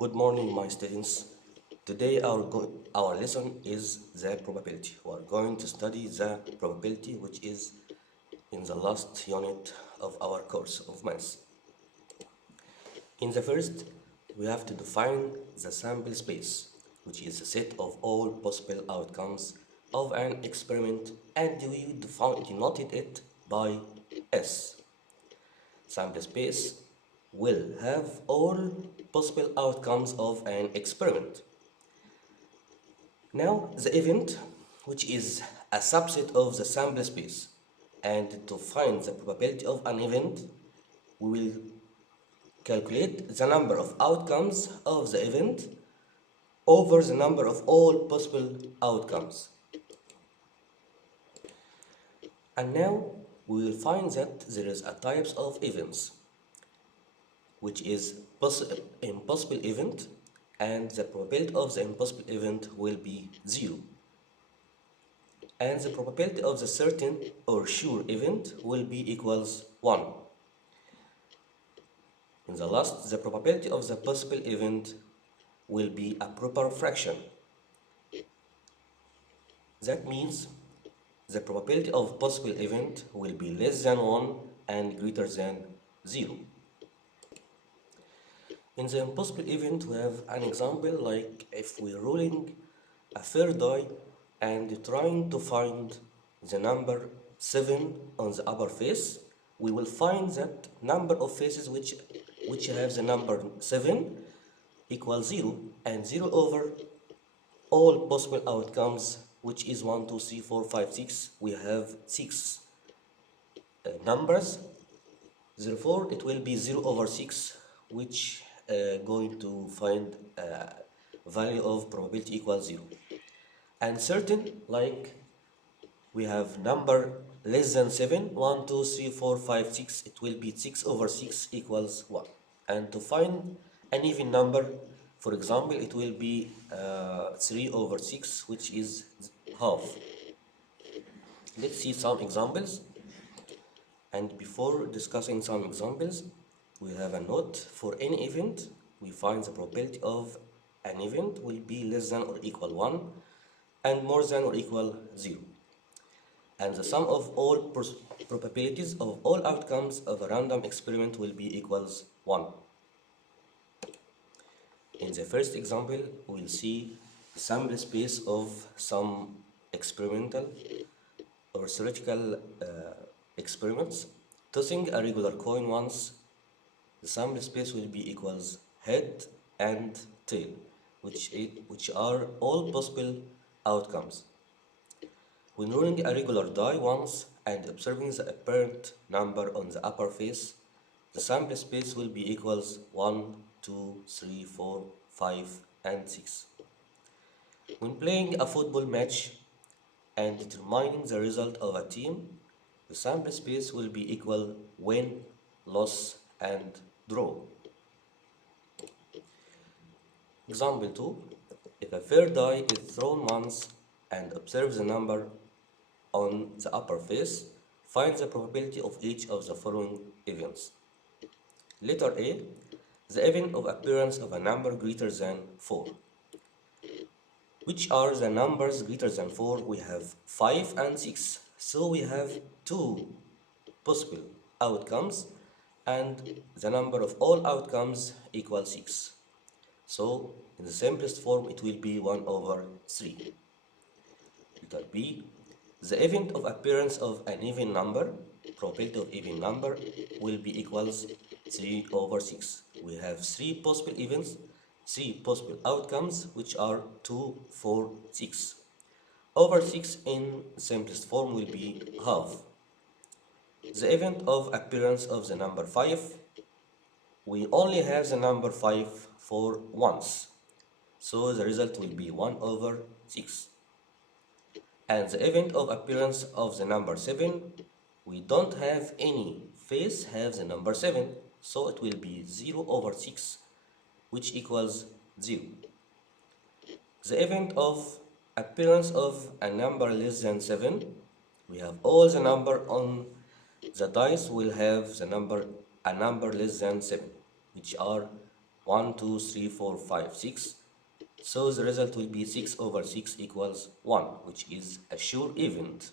Good morning, my students. Today our lesson is the probability. We are going to study the probability, which is in the last unit of our course of maths. In the first, we have to define the sample space, which is a set of all possible outcomes of an experiment, and we denoted it by S. Sample space will have all possible outcomes of an experiment. Now, the event, which is a subset of the sample space, and to find the probability of an event, we will calculate the number of outcomes of the event over the number of all possible outcomes. And now we will find that there is a types of events, which is impossible event, and the probability of the impossible event will be 0. And the probability of the certain or sure event will be equals 1. In the last, the probability of the possible event will be a proper fraction. That means the probability of possible event will be less than 1 and greater than 0. In the impossible event, we have an example like if we're rolling a fair die and trying to find the number 7 on the upper face, we will find that number of faces which have the number 7 equals 0, and 0 over all possible outcomes, which is 1, 2, 3, 4, 5, 6. We have 6 numbers, therefore it will be 0 over 6, which going to find value of probability equals 0. And certain, like we have number less than 7, 1, 2, 3, 4, 5, 6, it will be 6 over 6 equals 1. And to find an even number, for example, it will be 3 over 6, which is half. Let's see some examples. And before discussing some examples, we have a note. For any event, we find the probability of an event will be less than or equal 1 and more than or equal 0. And the sum of all probabilities of all outcomes of a random experiment will be equals 1. In the first example, we will see the sample space of some experimental or theoretical experiments. Tossing a regular coin once, the sample space will be equals head and tail, which are all possible outcomes. When rolling a regular die once and observing the apparent number on the upper face, the sample space will be equals 1, 2, 3, 4, 5, and 6. When playing a football match and determining the result of a team, the sample space will be equal win, loss, and draw. Example 2. If a fair die is thrown once and observe the number on the upper face, find the probability of each of the following events. Letter A, the event of appearance of a number greater than 4. Which are the numbers greater than 4? We have 5 and 6. So we have 2 possible outcomes, and the number of all outcomes equals 6. So in the simplest form, it will be 1 over 3. Letter B, the event of appearance of an even number, probability of even number, will be equals 3 over 6. We have 3 possible events, 3 possible outcomes, which are 2, 4, 6. Over 6 in simplest form will be half. The event of appearance of the number 5, we only have the number 5 for once, so the result will be 1 over 6. And the event of appearance of the number 7, we don't have any face have the number 7, so it will be 0 over 6, which equals 0. The event of appearance of a number less than 7, we have all the number on the dice will have the number a number less than 7, which are 1, 2, 3, 4, 5, 6. So the result will be 6 over 6 equals 1, which is a sure event.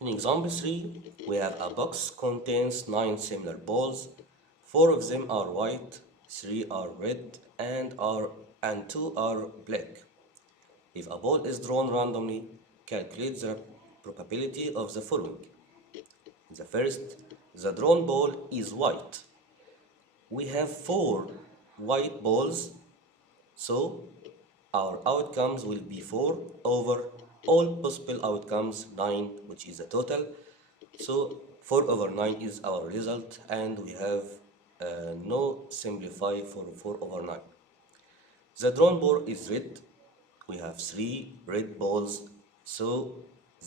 In example 3, we have a box contains 9 similar balls. 4 of them are white, 3 are red, and 2 are black. If a ball is drawn randomly, calculate the probability of the following. The first, the drawn ball is white. We have 4 white balls, so our outcomes will be 4 over all possible outcomes, 9, which is the total. So 4 over 9 is our result, and we have no simplify for 4 over 9. The drawn ball is red. We have 3 red balls, so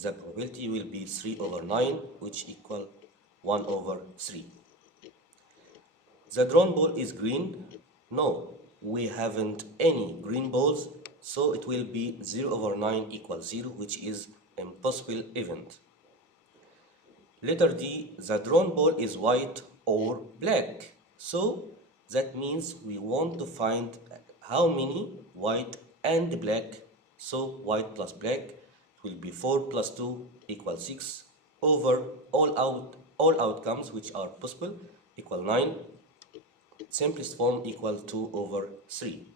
the probability will be 3 over 9, which equal 1 over 3. The drawn ball is green. No, we haven't any green balls, so it will be 0 over 9 equals 0, which is impossible event. Letter D, the drawn ball is white or black. So that means we want to find how many white and black. So white plus black will be 4 plus 2 equals 6 over all outcomes which are possible equal 9. Simplest form equal 2 over 3.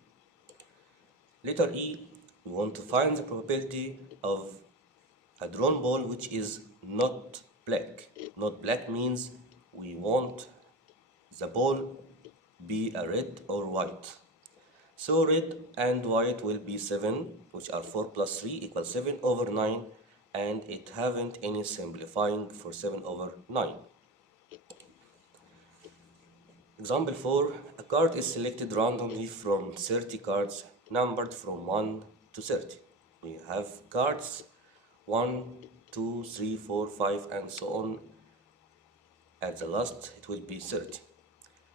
Letter E, we want to find the probability of a drawn ball which is not black. Not black means we want the ball be a red or white. So red and white will be 7, which are 4 plus 3 equals 7 over 9, and it haven't any simplifying for 7 over 9. Example 4, a card is selected randomly from 30 cards numbered from 1 to 30. We have cards 1, 2, 3, 4, 5, and so on. At the last, it will be 30.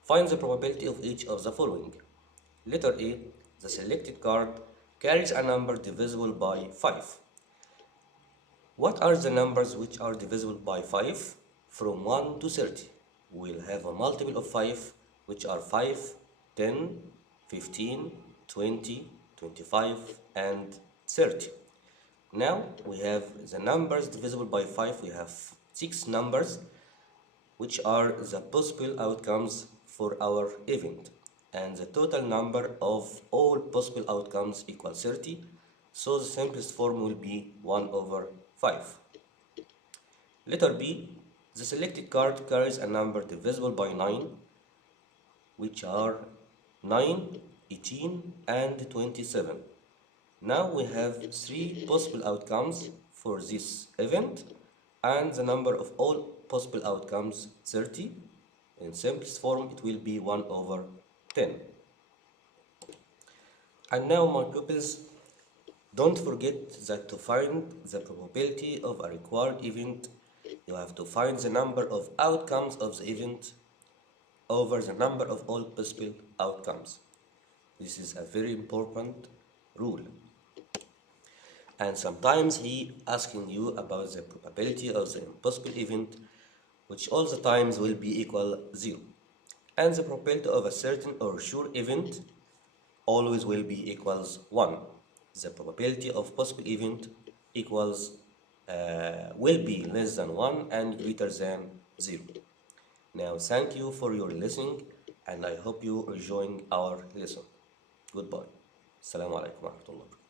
Find the probability of each of the following. Letter A, the selected card carries a number divisible by 5. What are the numbers which are divisible by 5? From 1 to 30. We'll have a multiple of 5, which are 5, 10, 15, 20, 25, and 30. Now we have the numbers divisible by 5. We have 6 numbers, which are the possible outcomes for our event. And the total number of all possible outcomes equals 30. So the simplest form will be 1 over 5. Letter B, the selected card carries a number divisible by 9, which are 9, 18, and 27. Now we have 3 possible outcomes for this event, and the number of all possible outcomes 30. In simplest form, it will be 1 over 10. And now, my pupils, don't forget that to find the probability of a required event, you have to find the number of outcomes of the event over the number of all possible outcomes. This is a very important rule. And sometimes he asking you about the probability of the impossible event, which all the times will be equal 0. And the probability of a certain or sure event always will be equals 1. The probability of possible event equals will be less than 1 and greater than 0. Now thank you for your listening, and I hope you are enjoying our lesson. Goodbye. Assalamu alaikum wa rahmatullah.